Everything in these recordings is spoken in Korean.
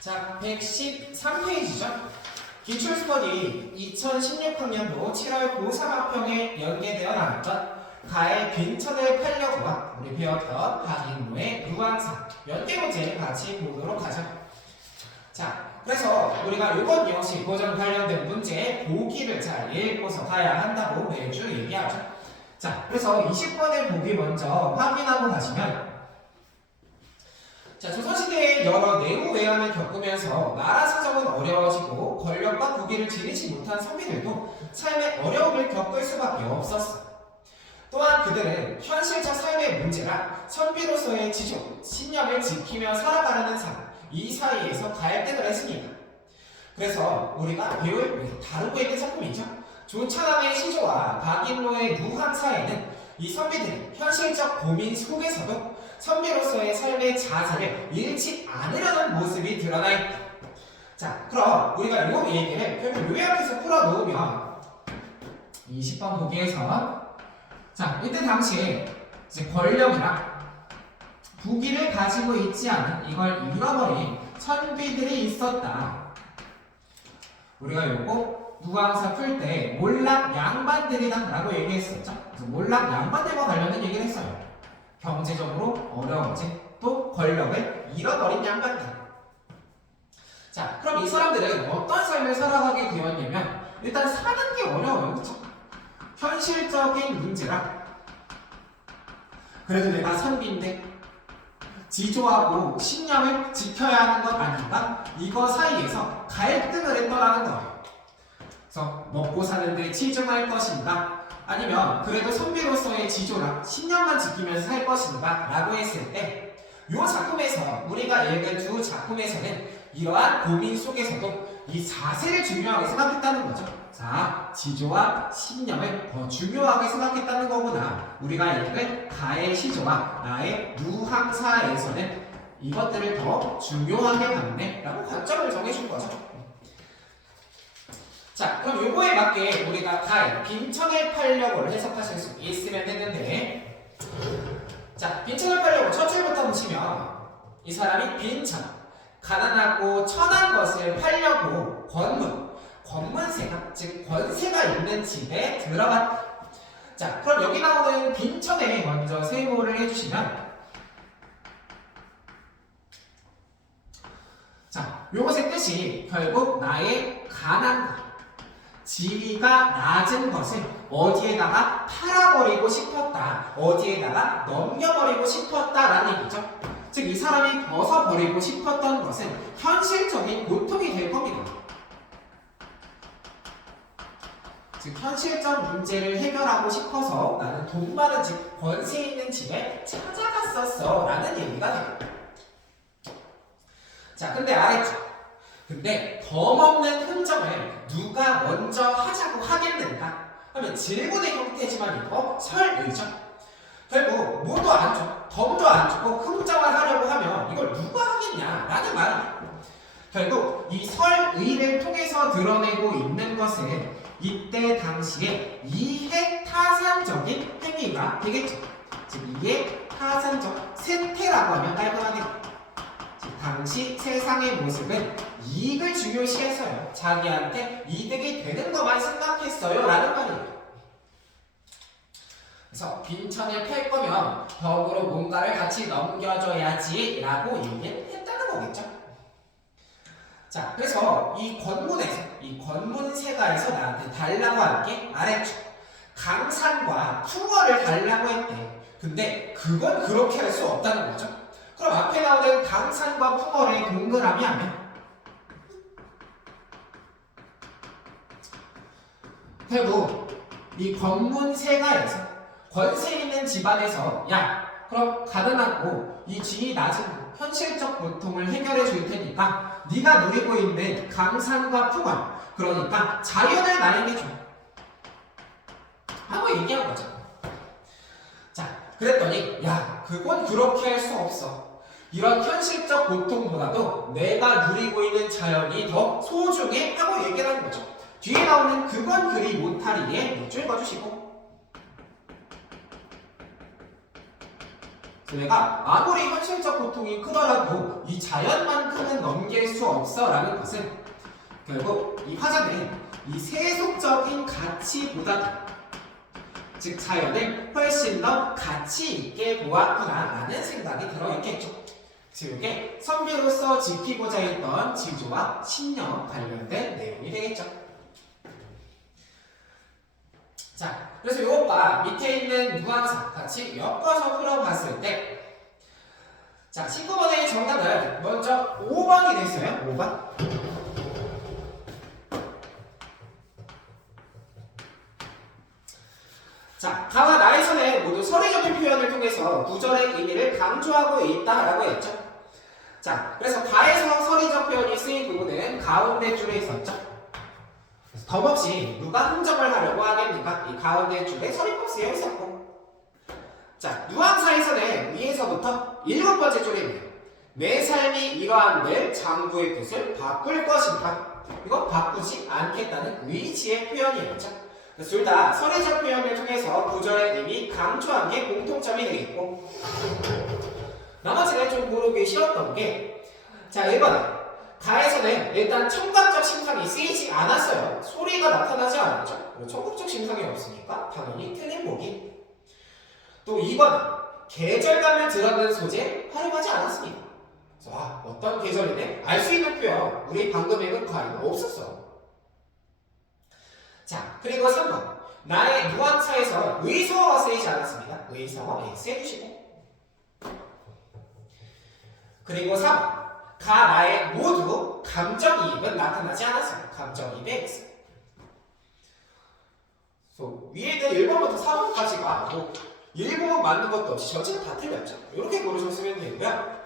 자, 113페이지죠. 기출스터디 2016학년도 7월 고3학평에 연계되어 나왔던 가의 빈천을 팔려고와 우리 배웠던 박인모의 무왕사 연계 문제 같이 보도록 하죠. 자, 그래서 우리가 이번 역시 고정 관련된 문제 보기를 잘 읽고서 가야 한다고 매주 얘기하죠. 자, 그래서 20번의 보기 먼저 확인하고 가시면, 자, 조선시대의 여러 내후 외환을 겪으면서 나라 사정은 어려워지고 권력과 국위를 지니지 못한 선비들도 삶의 어려움을 겪을 수밖에 없었어. 또한 그들은 현실적 삶의 문제라 선비로서의 지조, 신념을 지키며 살아가려는 삶, 이 사이에서 갈등을 했습니다. 그래서 우리가 다루고 있는 작품이죠. 조찬왕의 시조와 박인로의 무황사에는 이 선비들이 현실적 고민 속에서도 선비로서의 삶의 자세를 잃지 않으려는 모습이 드러나 있다. 자, 그럼 우리가 이 얘기를 결국 요약해서 풀어놓으면 20번 보기에서, 자, 이때 당시에 이제 권력이랑 부귀를 가지고 있지 않은 이걸 잃어버린 선비들이 있었다. 우리가 요거 무왕사 풀 때 몰락 양반들이다 라고 얘기했었죠. 그래서 몰락 양반들과 관련된 얘기를 했어요. 경제적으로 어려워진, 또 권력을 잃어버린 양반들. 자, 그럼 이 사람들은 어떤 삶을 살아가게 되었냐면, 일단 사는 게 어려워요. 그렇죠? 현실적인 문제라. 그래도 내가 선비인데 지조하고 신념을 지켜야 하는 것 아닌가? 이거 사이에서 갈등을 했더라는 거예요. 그래서 먹고 사는데 치중할 것인가? 아니면 그래도 선비로서의 지조랑 신념만 지키면서 살 것인가? 라고 했을 때, 이 작품에서 우리가 읽은 두 작품에서는 이러한 고민 속에서도 이 사세를 중요하게 생각했다는 거죠. 자, 지조와 신념을 더 중요하게 생각했다는 거구나. 우리가 읽은 가의 시조와 나의 무항사에서는 이것들을 더 중요하게 봤네 라고 관점을 정해준 거죠. 자, 그럼 요거에 맞게 우리가 가의 빈천을 팔려고를 해석하실 수 있으면 했는데, 자, 빈천을 팔려고 첫 줄부터 보시면 이 사람이 빈천, 가난하고 천한 것을 팔려고 권문세가, 즉 권세가 있는 집에 들어갔다. 자, 그럼 여기 나오는 빈천에 먼저 세모를 해주시면, 자, 요것의 뜻이 결국 나의 가난과 지위가 낮은 것을 어디에다가 팔아버리고 싶었다, 어디에다가 넘겨버리고 싶었다라는 얘기죠. 즉 이 사람이 벗어버리고 싶었던 것은 현실적인 고통이 될 겁니다. 즉 현실적 문제를 해결하고 싶어서 나는 돈 많은 집, 권세 있는 집에 찾아갔었어 라는 얘기가 돼요. 자, 근데 아래쪽, 근데 덤없는 흥정을 누가 먼저 하자고 하겠는가 하면 질문의 형태지만 이거 설의죠. 결국 뭐도 안 줘, 덤도 안 주고 흥정을 하려고 하면 이걸 누가 하겠냐라는 말이에요. 결국 이 설의를 통해서 드러내고 있는 것은 이때 당시에 이해타산적인 행위가 되겠죠. 즉 이해타산적 세태라고 하면 깔끔하게, 즉 당시 세상의 모습은 이익을 중요시해서요, 자기한테 이득이 되는 것만 생각했어요 라는 말이에요. 그래서 빈천을 팔 거면 덕으로 뭔가를 같이 넘겨줘야지 라고 얘기를 했다는 거겠죠. 자, 그래서 이 권문에서, 이 권문세가에서 나한테 달라고 한 게 아래쪽 강산과 풍어를 달라고 했대. 근데 그건 그렇게 할 수 없다는 거죠. 그럼 앞에 나오는 강산과 풍어를 동그라미 하면 결국 이 권문세가에서 권세 있는 집안에서, 야, 그럼 가난하고 이 지위 낮은 현실적 고통을 해결해 줄 테니까 네가 누리고 있는 강산과 풍월, 그러니까 자연을 나에게 줘 하고 얘기한 거죠. 자, 그랬더니 야, 그건 그렇게 할 수 없어. 이런 현실적 고통보다도 내가 누리고 있는 자연이 더 소중해 하고 얘기를 하는 거죠. 뒤에 나오는 그건 그리 못하리에 줄 봐주시고, 내가 아무리 현실적 고통이 크더라도 이 자연만큼은 넘길 수 없어 라는 것은 결국 이 화자는 이 세속적인 가치보다 즉 자연을 훨씬 더 가치 있게 보았구나 라는 생각이 들어있겠죠. 즉 이게 선비로서 지키고자 했던 지조와 신념 관련된 내용이 되겠죠. 자, 그래서 이것과 밑에 있는 무항사 같이 엮어서 풀어봤을 때 자, 19번의 정답은 먼저 5번이 됐어요. 5번. 자, 가와 나에서는 모두 서리적인 표현을 통해서 구절의 의미를 강조하고 있다라고 했죠. 자, 그래서 가에서 서리적 표현이 쓰인 부분은 가운데 줄에 있었죠. 덤없이 누가 흥정을 하려고 하겠는가? 이 가운데 줄에 서리법 쓰여 있었고. 자, 누항사에서는 위에서부터 7번째 줄입니다. 내 삶이 이러한들 장부의 뜻을 바꿀 것인가? 이건 바꾸지 않겠다는 의지의 표현이었죠. 둘 다 서리적 표현을 통해서 구절의 의미 강조한 게 공통점이 되겠고 나머지는 좀 고르기 쉬웠던 게 자, 1번 가에서는 일단 청각적 심상이 쓰이지 않았어요. 소리가 나타나지 않았죠. 그리고 청각적 심상이 없으니까 당연히 틀린 보기. 또 2번은 계절감을 드러내는 소재 활용하지 않았습니다. 그래서 어떤 계절이네? 알 수 있는 표현 우리 방금 읽은 가에는 없었어. 자, 그리고 3번 나의 무항사에서 의서어가 쓰이지 않았습니다. 의서어 X 해주시고 그리고 4번 가, 나의 모두 감정이입은 나타나지 않았어요. 감정이입의 X. 위에 있는 1번부터 4번까지가 뭐 일부분 맞는 것도 없이 전체가 다 틀렸죠. 이렇게 고르셨으면 되고요.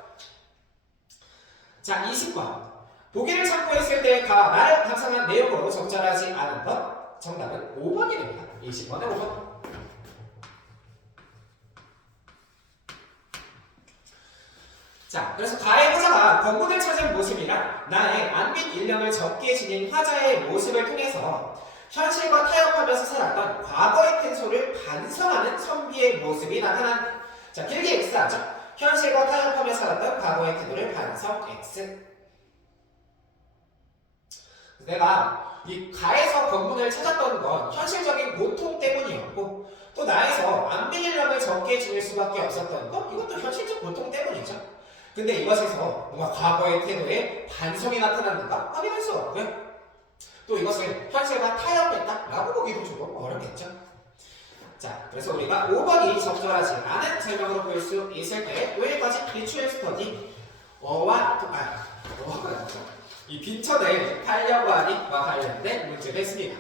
자, 20번 보기를 참고했을 때 가, 나를 감상한 내용으로 적절하지 않은 것 정답은 5번이 됩니다. 20번에 5번. 자, 그래서 가의 화자가 건물을 찾은 모습이랑 나의 안빈 일념을 적게 지닌 화자의 모습을 통해서 현실과 타협하면서 살았던 과거의 텐소를 반성하는 선비의 모습이 나타난 자, 길게 X 하죠. 현실과 타협하며 살았던 과거의 태도를 반성 X. 내가 이 가에서 건문을 찾았던 건 현실적인 고통 때문이었고 또 나에서 안빈 일념을 적게 지닐 수밖에 없었던 건 이것도 현실적 고통 때문이죠. 근데 이것에서 뭔가 과거의 태도에 반성이 나타났는가 확인할 수 없고요. 또 이것을 현실과 타협했다 라고 보기도 조금 어렵겠죠. 자, 그래서 우리가 5번이 적절하지 않은 설명으로 볼 수 있을 때 여기까지 기출 스터디 이 빈천을 타려고 하니와 관련된 문제가 있습니다.